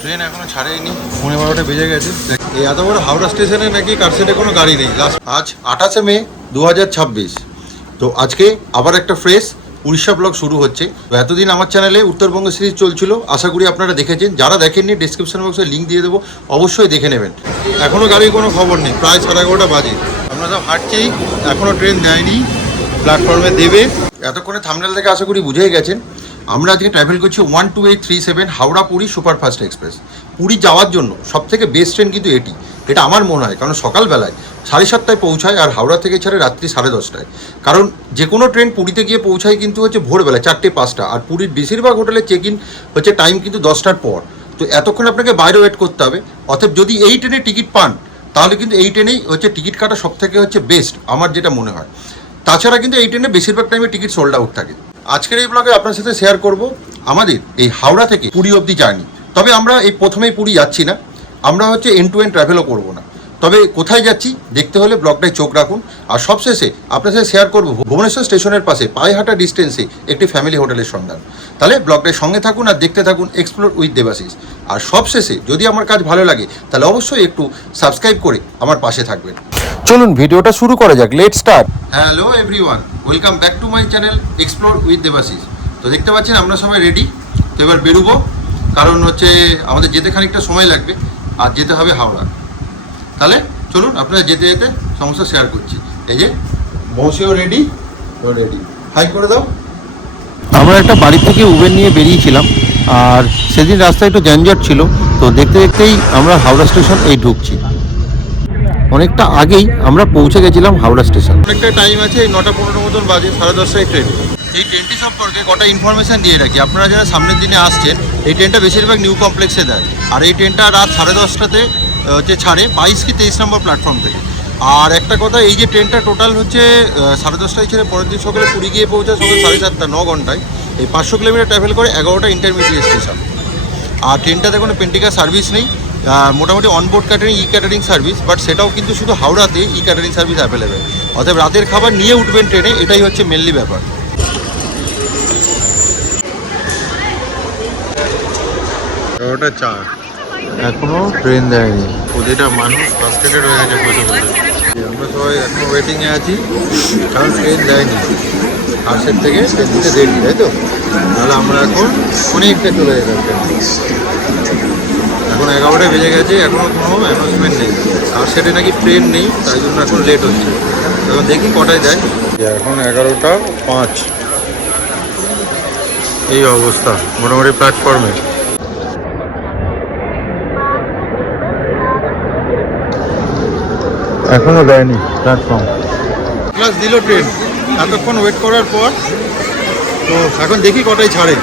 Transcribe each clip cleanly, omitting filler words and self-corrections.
Train এখনো ছাড়েনি, 12:15 বেজে গেছে। এই এত বড় হাওড়া স্টেশনে নাকি কারসেটে কোনো গাড়ি নেই। আজ 28শে মে 2026। তো আজকে আবার একটা ফ্রেশ উড়িষ্যা ব্লগ শুরু হচ্ছে। তো এতদিন আমার চ্যানেলে উত্তরবঙ্গ সিরিজ চলছিল, আশা করি আপনারা দেখেছেন। যারা দেখেননি ডিসক্রিপশন বক্সে লিঙ্ক দিয়ে দেবো, অবশ্যই দেখে নেবেন। এখনও গাড়ির কোনো খবর নেই, প্রায় 11:30 বাজে। আমরা সব হাঁটছেই, এখনও ট্রেন দেয়নি, প্ল্যাটফর্মে দেবে। এতক্ষণে থাম্বনেল থেকে আশা করি বুঝেই গেছেন আমরা আজকে ট্রাভেল করছি 12837 হাওড়া পুরী সুপারফাস্ট এক্সপ্রেস। পুরী যাওয়ার জন্য সবথেকে বেস্ট ট্রেন কিন্তু এটা আমার মনে হয়, কারণ সকালবেলায় 7:30টায় পৌঁছায় আর হাওড়া থেকে ছাড়ে রাত্রি 10:30টায়। কারণ যে কোনো ট্রেন পুরীতে গিয়ে পৌঁছায় কিন্তু হচ্ছে ভোরবেলা 4টে-5টা, আর পুরীর বেশিরভাগ হোটেলে চেক ইন হচ্ছে টাইম কিন্তু 10টার পর। তো এতক্ষণ আপনাকে বাইরে ওয়েট করতে হবে। অতএব যদি এই ট্রেনে টিকিট পান তাহলে কিন্তু এই ট্রেনেই হচ্ছে টিকিট কাটা সবথেকে হচ্ছে বেস্ট, আমার যেটা মনে হয়। তাছাড়া কিন্তু এই ট্রেনে বেশিরভাগ টাইমে টিকিট সোল্ড আউট থাকে। আজকের এই ব্লগে আপনার সাথে শেয়ার করব আমাদের এই হাওড়া থেকে পুরী অবধি জার্নি। তবে আমরা এই প্রথমেই পুরী যাচ্ছি না, আমরা হচ্ছে এন্ড টু এন্ড ট্রাভেলও করবো না। তবে কোথায় যাচ্ছি দেখতে হলে ব্লগটায় চোখ রাখুন। আর সবশেষে আপনার সাথে শেয়ার করব ভুবনেশ্বর স্টেশনের পাশে পায়ে হাঁটা ডিস্টেন্সে একটি ফ্যামিলি হোটেলের সন্ধান। তাহলে ব্লগটায় সঙ্গে থাকুন আর দেখতে থাকুন এক্সপ্লোর উইথ দেবাশিস। আর সবশেষে যদি আমার কাজ ভালো লাগে তাহলে অবশ্যই একটু সাবস্ক্রাইব করে আমার পাশে থাকবেন। চলুন ভিডিওটা শুরু করা যাক, let's start. Hello everyone, welcome back to my channel explore with Debashis. তো দেখতে পাচ্ছেন আমরা সবাই রেডি। তো এবার বেরোবো, কারণ হচ্ছে আমাদের যেতে খানিকটা সময় লাগবে আর যেতে হবে হাওড়া। তাহলে চলুন আপনারা যেতে যেতে সমস্যা শেয়ার করছি। এই যে মৌসিও রেডি, তো রেডি, হাই করে দাও। আমরা একটা বাড়ি থেকে উবের নিয়ে বেরিয়েছিলাম, আর সেদিন রাস্তায় একটু যানজট ছিল। তো দেখতে দেখতেই আমরা হাওড়া স্টেশন এই ঢুকছি। অনেকটা আগেই আমরা পৌঁছে গেছিলাম হাওড়া স্টেশন। অনেকটা টাইম আছে, এই 9:15 মতন বাজে, 10:30টায় ট্রেন। এই ট্রেনটি সম্পর্কে কটা ইনফরমেশান দিয়ে রাখি। আপনারা যারা সামনের দিনে আসছেন, এই ট্রেনটা বেশিরভাগ নিউ কমপ্লেক্সে দেয়। আর এই ট্রেনটা রাত 10:30টাতে হচ্ছে ছাড়ে 22 কি 23 নম্বর প্ল্যাটফর্ম থেকে। আর একটা কথা, এই যে ট্রেনটা টোটাল হচ্ছে 10:30টায় ছেড়ে পরের দিন সকালে পুরী গিয়ে পৌঁছায় সকাল 7:30, 9 ঘন্টায়। এই 500 কিলোমিটার ট্রাভেল করে 11টা ইন্টারমিডিয়েট স্টেশন। আর ট্রেনটাতে কোনো পেন্টিকার সার্ভিস নেই, মোটামুটি onboard catering, E catering service, but সেটাও কিন্তু শুধু হাওড়াতে ই ক্যাটারিং সার্ভিস অ্যাভেলেবেল। অতএব রাতের খাবার নিয়ে উঠবেন ট্রেনে, এটাই হচ্ছে মেনলি ব্যাপার। ওটা 4 এখনও ট্রেন দেয়নি, প্রতিটা মানুষ ফ্রাস্ট্রেটেড হয়ে গেছে বসে বসে। আমরা সবাই এখনও ওয়েটিংয়ে আছি, কারণ ট্রেন দেয়নি। কারসেট থেকে ট্রেন দিতে দেরি, তাই তো? তাহলে আমরা এখন অনেকটা চলে যেতাম ট্রেন। এখন 11টা বেজে গেছে, এখনও কোনো অ্যানাউন্সমেন্ট নেই। কারসেটে নাকি ট্রেন নেই, তাই জন্য এখন লেট হচ্ছে। এখন দেখি কটায় দেয়। এখন 11:05 এই অবস্থা মোটামুটি প্ল্যাটফর্মে। এখনও দেয়নি প্ল্যাটফর্ম। প্লাস দিল ট্রেন এতক্ষণ ওয়েট করার পর। তো এখন দেখি কটায় ছাড়ে।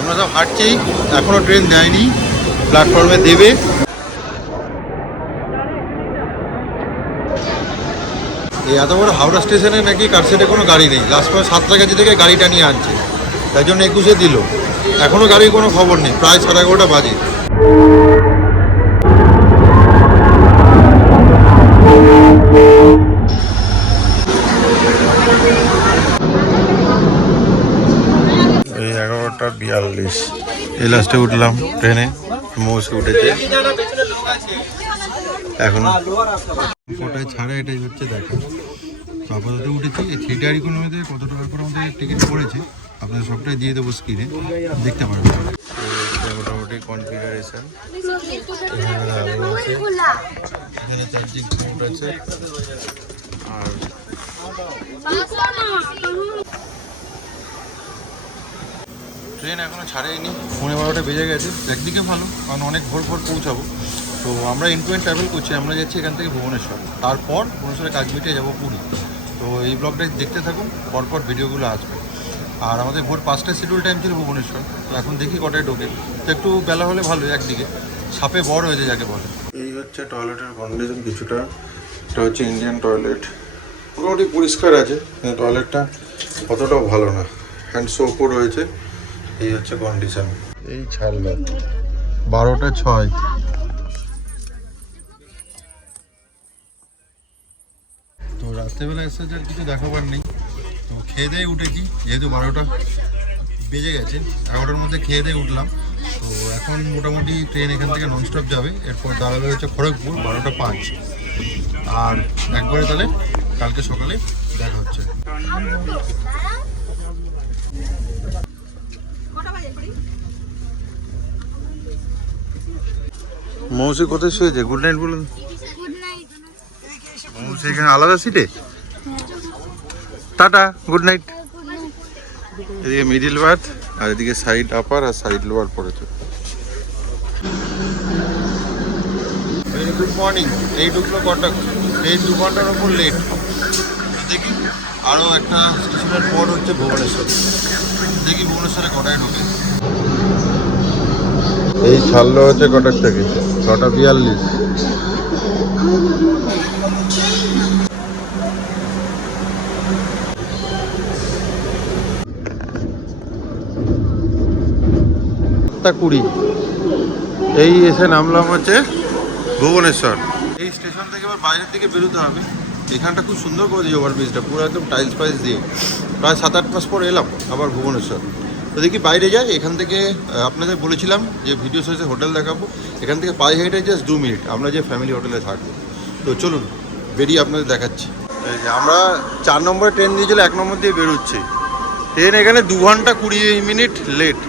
আমরা সব হাঁটছি, এখনও ট্রেন দেয়নি, প্ল্যাটফর্মে দেবে। এই এত বড় হাওড়া স্টেশনে নাকি কারসেটে কোনো গাড়ি নেই। লাস্ট পর সাঁতরাগাছি থেকে গাড়িটা নিয়ে আনছে, তাই জন্য 21-এ দিল। এখনও গাড়ির কোনো খবর নেই, প্রায় 11:30 বাজে। এই 11:42 এই লাস্টে উঠলাম ট্রেনে, মৌসে উঠেছে। এখন কটায় ছাড়ে এটাই হচ্ছে দেখা। তো আপাতত উঠেছি। এই 3 ইকোনমিতে কত টাকা করে আমাদের টিকিট পড়েছে আপনাদের সবটাই দিয়ে দেবো স্ক্রিনে, দেখতে পারবেন। মোটামুটি কনফিগারেশন এখানে চার্জিং পোর্ট আছে। আর ট্রেন এখনও ছাড়েনি, 12:15 বেজে গেছে। একদিকে ভালো, কারণ অনেক ভোর পৌঁছাবো। তো আমরা এন্ড টু এন্ড ট্রাভেল করছি। আমরা যাচ্ছি এখান থেকে ভুবনেশ্বর, তারপর ভুবনেশ্বরে কাজ মিটিয়ে যাবো পুরী। তো এই ব্লগটাই দেখতে থাকুন, পরপর ভিডিওগুলো আসবে। আর আমাদের ভোর 5টায় শিডিউল টাইম ছিল ভুবনেশ্বর। তো এখন দেখি কটায় ঢোকে। তো একটু বেলা হলে ভালো, একদিকে সাপে বড় হয়েছে যাকে বলে। এই হচ্ছে টয়লেটের কন্ডিশন কিছুটা। এটা হচ্ছে ইন্ডিয়ান টয়লেট, মোটামুটি পরিষ্কার আছে, কিন্তু টয়লেটটা অতটাও ভালো না। হ্যান্ড সোপও রয়েছে। এই হচ্ছে কন্ডিশন। এই ছাড়লা 12:06। তো রাত্রেবেলা এসে আর কিছু দেখাবার নেই, তো খেয়ে দিয়ে উঠেছি, যেহেতু 12টা বেজে গেছে, 11টার মধ্যে খেয়ে দিয়ে উঠলাম। তো এখন মোটামুটি ট্রেন এখান থেকে ননস্টপ যাবে, এরপর দাঁড়াবে হচ্ছে খড়গপুর 12টা 5। আর একবারে তাহলে কালকে সকালে দেখা হচ্ছে। মৌসি কোথায় শুয়েছে? গুড নাইট বলুন। মৌসি এখানে আলাদা সিটে। Tata, good night. এদিকে মিডিল বার্থ আর এদিকে সাইড আপার আর সাইড লোয়ার পড়েছে। Very good morning. এই ঢুকলো কটক, এই 2 ঘন্টার ওপর লেট। দেখি আরও একটা স্টেশনের পর হচ্ছে ভুবনেশ্বর। দেখি ভুবনেশ্বরে কটায় ঢোকে। এই ছাড়লো হচ্ছে কটক থেকে 6:42। কুড়ি এই এসে নামলাম হচ্ছে ভুবনেশ্বর। এই স্টেশন থেকে আবার বাইরের দিকে বেরোতে হবে। এখানটা খুব সুন্দর করে দিয়ে ওভারব্রিজটা, পুরো একদম টাইলস ফাইলস দিয়ে। প্রায় 7-8 মাস পর এলাম আবার ভুবনেশ্বর। তো দেখি বাইরে যাই। এখান থেকে আপনাদের বলেছিলাম যে ভিডিও শেষে হোটেল দেখাবো। এখান থেকে পায়ে হেঁটে জাস্ট 2 মিনিট আমরা যে ফ্যামিলি হোটেলে থাকবো। তো চলুন বেরিয়ে আপনাদের দেখাচ্ছি। আমরা 4 নম্বরে ট্রেন দিয়েছিল, 1 নম্বর দিয়ে বেরোচ্ছি। ট্রেন এখানে 2 ঘন্টা 20 মিনিট লেট।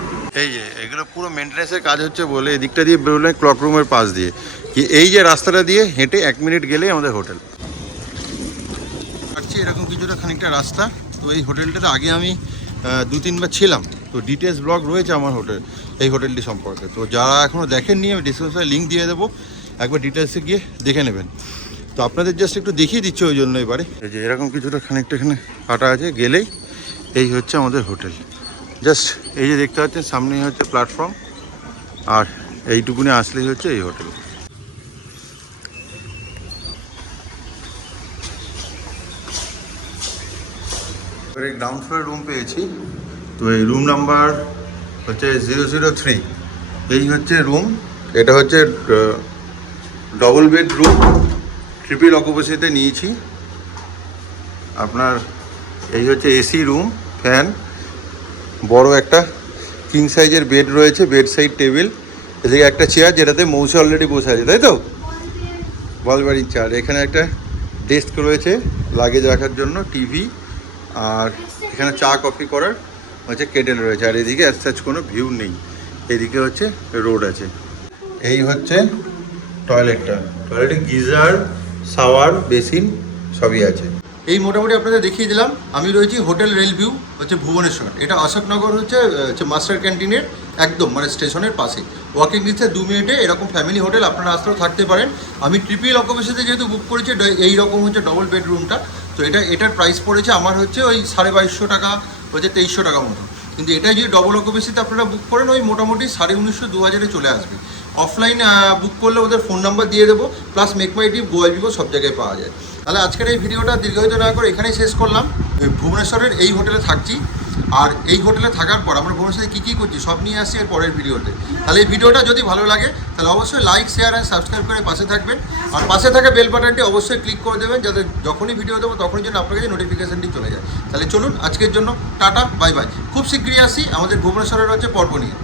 এই যে এগুলো পুরো মেনটেন্যান্সের কাজ হচ্ছে বলে এদিকটা দিয়ে বেরোলেন ক্লক রুমের পাশ দিয়ে, কি এই যে রাস্তাটা দিয়ে হেঁটে 1 মিনিট গেলেই আমাদের হোটেল। আসছি এরকম কিছুটা খানিকটা রাস্তা। তো এই হোটেলটাতে আগে আমি 2-3 বার ছিলাম। তো ডিটেলস ব্লগ রয়েছে আমার এই হোটেলটি সম্পর্কে। তো যারা এখনও দেখেননি আমি ডিসক্রিপশনে লিঙ্ক দিয়ে দেবো, একবার ডিটেলসে গিয়ে দেখে নেবেন। তো আপনাদের জাস্ট একটু দেখিয়ে দিচ্ছি ওই জন্য। এবারে এই যে এরকম কিছুটা খানিকটা এখানে কাটা আছে, গেলেই এই হচ্ছে আমাদের হোটেল। জাস্ট এই যে দেখতে পাচ্ছেন সামনেই হচ্ছে প্ল্যাটফর্ম, আর এইটুকুনি আসলেই হচ্ছে এই হোটেল। এবারে গ্রাউন্ড ফ্লোরে রুম পেয়েছি। তো এই রুম নাম্বার হচ্ছে 003। এই হচ্ছে রুম। এটা হচ্ছে ডবল বেড রুম, ট্রিপল অকুপেন্সিতে নিয়েছি। আপনার এই হচ্ছে এসি রুম, ফ্যান, বড় একটা কিং সাইজের বেড রয়েছে, বেড সাইড টেবিল, এদিকে একটা চেয়ার যেটাতে মৌসি অলরেডি বসে আছে, তাই তো বলবাড়ির চেয়ার। এখানে একটা ডেস্ক রয়েছে লাগেজ রাখার জন্য, টিভি, আর এখানে চা কফি করার হচ্ছে কেটেল রয়েছে। আর এদিকে অ্যাজ সাচ কোনো ভিউ নেই, এদিকে হচ্ছে রোড আছে। এই হচ্ছে টয়লেটটা, টয়লেটে গিজার, শাওয়ার, বেসিন সবই আছে। এই মোটামুটি আপনাদের দেখিয়ে দিলাম। আমি রয়েছি হোটেল রেল ভিউ হচ্ছে ভুবনেশ্বর। এটা অশোকনগর হচ্ছে মাস্টার ক্যান্টিনের একদম মানে স্টেশনের পাশে, ওয়াকিং ডিস্টেন্স 2 মিনিটে এরকম ফ্যামিলি হোটেল আপনারা আসতেও থাকতে পারেন। আমি ট্রিপল অকুপেন্সিতে যেহেতু বুক করেছি এই রকম হচ্ছে ডবল বেডরুমটা। তো এটার প্রাইস পড়েছে আমার হচ্ছে ওই 2250 টাকা, হচ্ছে 2300 টাকা মতো। কিন্তু এটা যদি ডবল অকুপেন্সিতে আপনারা বুক করেন ওই মোটামুটি 1950-2000-এ চলে আসবে। অফলাইন বুক করলে ওদের ফোন নাম্বার দিয়ে দেবো, প্লাস মেক মাই ট্রিপ, গোয়া ভিভো সব জায়গায় পাওয়া যায়। তাহলে আজকের এই ভিডিওটা দীর্ঘায়িত না করে এখানেই শেষ করলাম। ভুবনেশ্বরের এই হোটেলে থাকছি, আর এই হোটেলে থাকার পর আমরা ভুবনেশ্বরে কী কী করছি সব নিয়ে আসছি এর পরের ভিডিওতে। তাহলে এই ভিডিওটা যদি ভালো লাগে তাহলে অবশ্যই লাইক, শেয়ার অ্যান্ড সাবস্ক্রাইব করে পাশে থাকবেন। আর পাশে থাকা বেল বাটনটি অবশ্যই ক্লিক করে দেবেন, যাতে যখনই ভিডিও দেবো তখনই যেন আপনার কাছে নোটিফিকেশানটি চলে যায়। তাহলে চলুন আজকের জন্য টাটা, বাই বাই। খুব শীঘ্রই আসি আমাদের ভুবনেশ্বরের হচ্ছে পর্ব নিয়ে।